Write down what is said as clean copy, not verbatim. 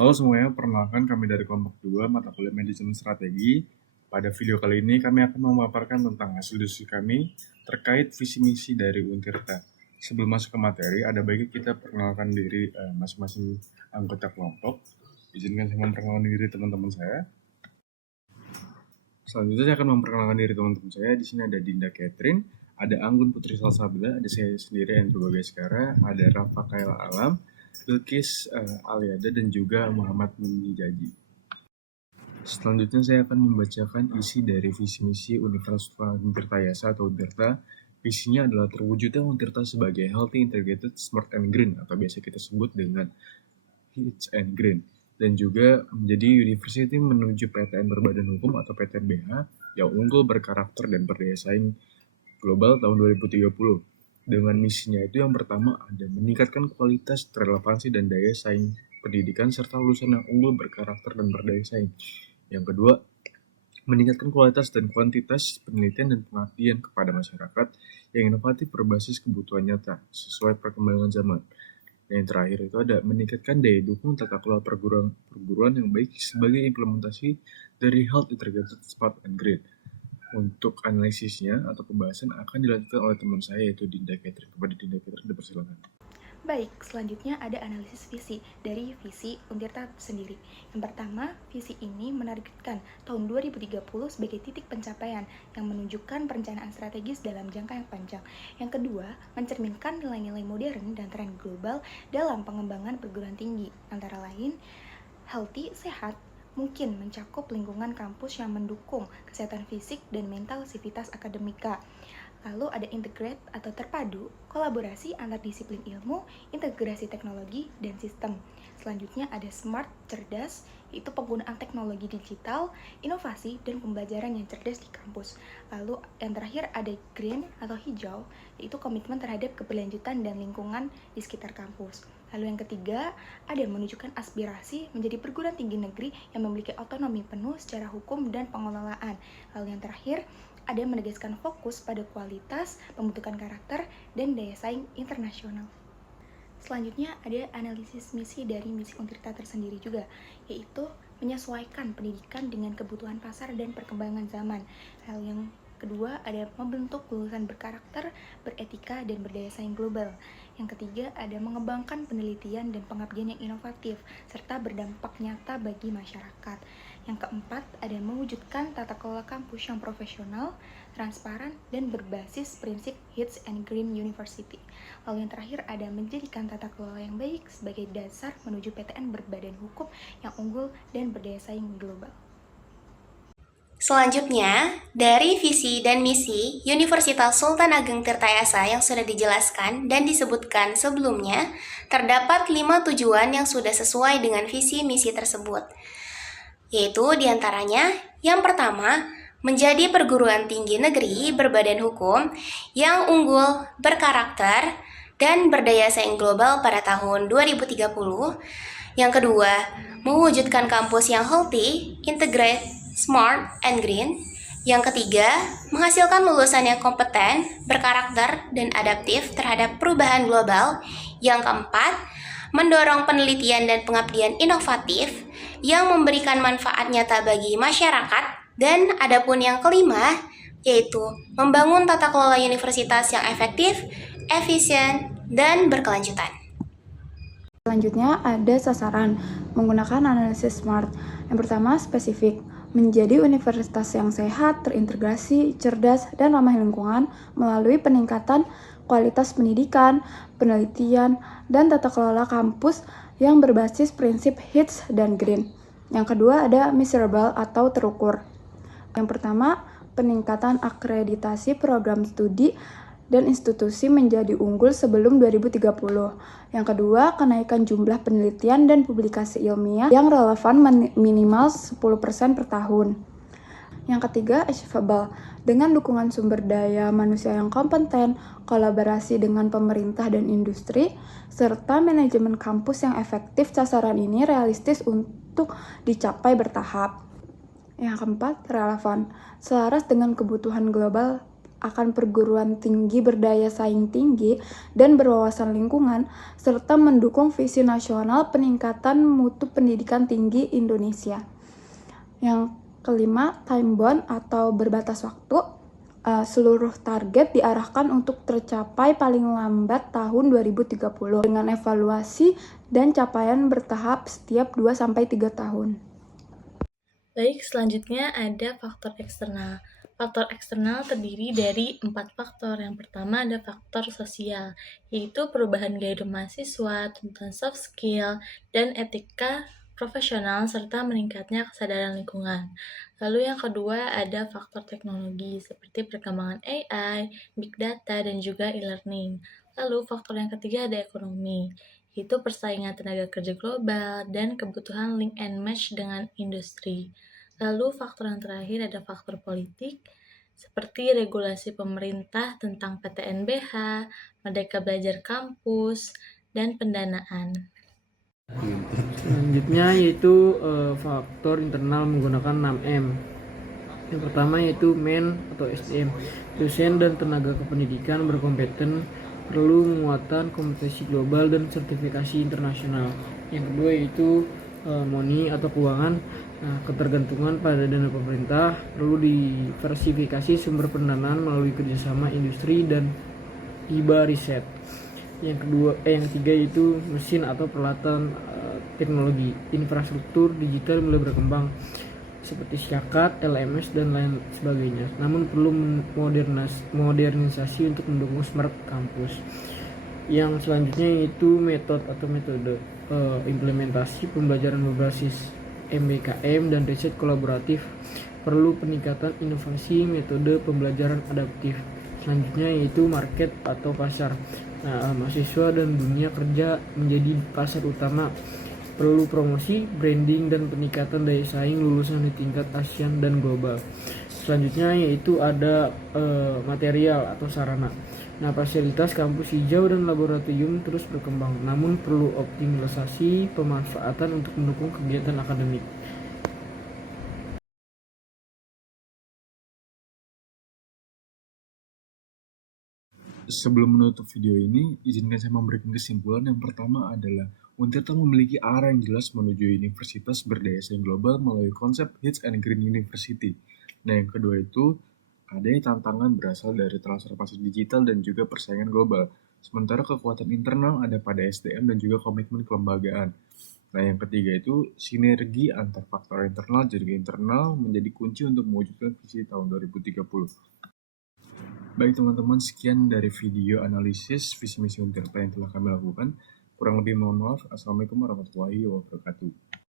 Halo semuanya, perkenalkan kami dari kelompok 2 mata kuliah manajemen strategi. Pada video kali ini kami akan memaparkan tentang hasil diskusi kami terkait visi misi dari Untirta. Sebelum masuk ke materi, ada baiknya kita perkenalkan diri masing-masing anggota kelompok. Izinkan saya memperkenalkan diri teman-teman saya. Selanjutnya saya akan memperkenalkan diri teman-teman saya. Di sini ada Dinda Catherine, ada Anggun Putri Salsabila, ada saya sendiri Andrew Bagaskara, ada Rafa Kaila Alam, Bilkis Aliada, dan juga Muhammad Munhijaji. Selanjutnya saya akan membacakan isi dari visi misi Universitas Untirta Yasa atau Untirta. Visinya adalah terwujudnya Untirta sebagai Healthy Integrated Smart and Green atau biasa kita sebut dengan HITS and Green, dan juga menjadi university menuju PTN berbadan hukum atau PTNBH yang unggul, berkarakter, dan berdaya saing global tahun 2030. Dengan misinya itu yang pertama ada meningkatkan kualitas, relevansi, dan daya saing pendidikan serta lulusan yang unggul, berkarakter, dan berdaya saing. Yang kedua, meningkatkan kualitas dan kuantitas penelitian dan pengabdian kepada masyarakat yang inovatif berbasis kebutuhan nyata sesuai perkembangan zaman. Yang terakhir itu ada meningkatkan daya dukung tata kelola perguruan yang baik sebagai implementasi dari Health Integrated Smart and Green. Untuk analisisnya atau pembahasan akan dilanjutkan oleh teman saya yaitu Dinda Catherine. Kepada Dinda Catherine, dipersilakan. Baik, selanjutnya ada analisis visi dari visi Untirta sendiri. Yang pertama, visi ini menargetkan tahun 2030 sebagai titik pencapaian yang menunjukkan perencanaan strategis dalam jangka yang panjang. Yang kedua, mencerminkan nilai-nilai modern dan tren global dalam pengembangan perguruan tinggi, antara lain healthy, sehat, mungkin mencakup lingkungan kampus yang mendukung kesehatan fisik dan mental sivitas akademika. Lalu ada integrate atau terpadu, kolaborasi antar disiplin ilmu, integrasi teknologi, dan sistem. Selanjutnya ada smart, cerdas, yaitu penggunaan teknologi digital, inovasi, dan pembelajaran yang cerdas di kampus. Lalu yang terakhir ada green atau hijau, yaitu komitmen terhadap keberlanjutan dan lingkungan di sekitar kampus. Lalu yang ketiga, ada menunjukkan aspirasi menjadi perguruan tinggi negeri yang memiliki otonomi penuh secara hukum dan pengelolaan. Lalu yang terakhir, ada menegaskan fokus pada kualitas, pembentukan karakter, dan daya saing internasional. Selanjutnya ada analisis misi dari misi Untirta tersendiri juga, yaitu menyesuaikan pendidikan dengan kebutuhan pasar dan perkembangan zaman. Hal yang kedua ada membentuk lulusan berkarakter, beretika, dan berdaya saing global. Yang ketiga ada mengembangkan penelitian dan pengabdian yang inovatif serta berdampak nyata bagi masyarakat. Yang keempat ada mewujudkan tata kelola kampus yang profesional, transparan, dan berbasis prinsip HITS and Green University. Lalu yang terakhir ada menjadikan tata kelola yang baik sebagai dasar menuju PTN berbadan hukum yang unggul dan berdaya saing global. Selanjutnya, dari visi dan misi Universitas Sultan Ageng Tirtayasa yang sudah dijelaskan dan disebutkan sebelumnya, terdapat 5 tujuan yang sudah sesuai dengan visi misi tersebut. Yaitu diantaranya, yang pertama, menjadi perguruan tinggi negeri berbadan hukum yang unggul, berkarakter, dan berdaya saing global pada tahun 2030. Yang kedua, mewujudkan kampus yang healthy, integrate, smart, and green. Yang ketiga, menghasilkan lulusan yang kompeten, berkarakter, dan adaptif terhadap perubahan global. Yang keempat, mendorong penelitian dan pengabdian inovatif yang memberikan manfaat nyata bagi masyarakat. Dan adapun yang kelima, yaitu membangun tata kelola universitas yang efektif, efisien, dan berkelanjutan. Selanjutnya ada sasaran menggunakan analisis SMART. Yang pertama spesifik, menjadi universitas yang sehat, terintegrasi, cerdas, dan ramah lingkungan melalui peningkatan kualitas pendidikan, penelitian, dan tata kelola kampus yang berbasis prinsip HITS dan GREEN. Yang kedua ada measurable atau terukur. Yang pertama, peningkatan akreditasi program studi dan institusi menjadi unggul sebelum 2030. Yang kedua, kenaikan jumlah penelitian dan publikasi ilmiah yang relevan minimal 10% per tahun. Yang ketiga, achievable, dengan dukungan sumber daya manusia yang kompeten, kolaborasi dengan pemerintah dan industri, serta manajemen kampus yang efektif. Sasaran ini realistis untuk dicapai bertahap. Yang keempat, relevan, selaras dengan kebutuhan global akan perguruan tinggi berdaya saing tinggi dan berwawasan lingkungan, serta mendukung visi nasional peningkatan mutu pendidikan tinggi Indonesia. Yang kelima, time bound atau berbatas waktu. Seluruh target diarahkan untuk tercapai paling lambat tahun 2030 dengan evaluasi dan capaian bertahap setiap 2-3 tahun. Baik, selanjutnya ada faktor eksternal. Faktor eksternal terdiri dari 4 faktor. Yang pertama ada faktor sosial, yaitu perubahan gaya hidup mahasiswa, tuntutan soft skill, dan etika profesional, serta meningkatnya kesadaran lingkungan. Lalu yang kedua ada faktor teknologi, seperti perkembangan AI, big data, dan juga e-learning. Lalu faktor yang ketiga ada ekonomi, yaitu persaingan tenaga kerja global dan kebutuhan link and match dengan industri. Lalu faktor yang terakhir ada faktor politik, seperti regulasi pemerintah tentang PTNBH, Merdeka Belajar Kampus, dan pendanaan. Selanjutnya yaitu faktor internal menggunakan 6M. Yang pertama yaitu men atau SDM. Dosen dan tenaga kependidikan berkompeten, perlu menguatkan kompetensi global dan sertifikasi internasional. Yang kedua yaitu money atau keuangan. Nah, ketergantungan pada dana pemerintah, perlu diversifikasi sumber pendanaan melalui kerjasama industri dan hibah riset. Yang ketiga itu mesin atau peralatan teknologi. Infrastruktur digital mulai berkembang seperti Syakat, LMS dan lain sebagainya. Namun perlu modernisasi untuk mendukung smart campus. Yang selanjutnya yaitu metode implementasi pembelajaran berbasis MBKM dan riset kolaboratif. Perlu peningkatan inovasi metode pembelajaran adaptif. Selanjutnya yaitu market atau pasar. Nah, mahasiswa dan dunia kerja menjadi pasar utama. Perlu promosi, branding, dan peningkatan daya saing lulusan di tingkat ASEAN dan global. Selanjutnya yaitu ada material atau sarana. Nah, fasilitas kampus hijau dan laboratorium terus berkembang, namun perlu optimalisasi pemanfaatan untuk mendukung kegiatan akademik. Sebelum menutup video ini, izinkan saya memberikan kesimpulan. Yang pertama adalah Untirta memiliki arah yang jelas menuju universitas berdaya saing global melalui konsep Hits and Green University. Nah, yang kedua itu adanya tantangan berasal dari transformasi digital dan juga persaingan global. Sementara kekuatan internal ada pada SDM dan juga komitmen kelembagaan. Nah, yang ketiga itu sinergi antar faktor internal dan juga internal menjadi kunci untuk mewujudkan visi tahun 2030. Baik teman-teman, sekian dari video analisis visi misi Untirta yang telah kami lakukan. Kurang lebih mohon maaf. Assalamualaikum warahmatullahi wabarakatuh.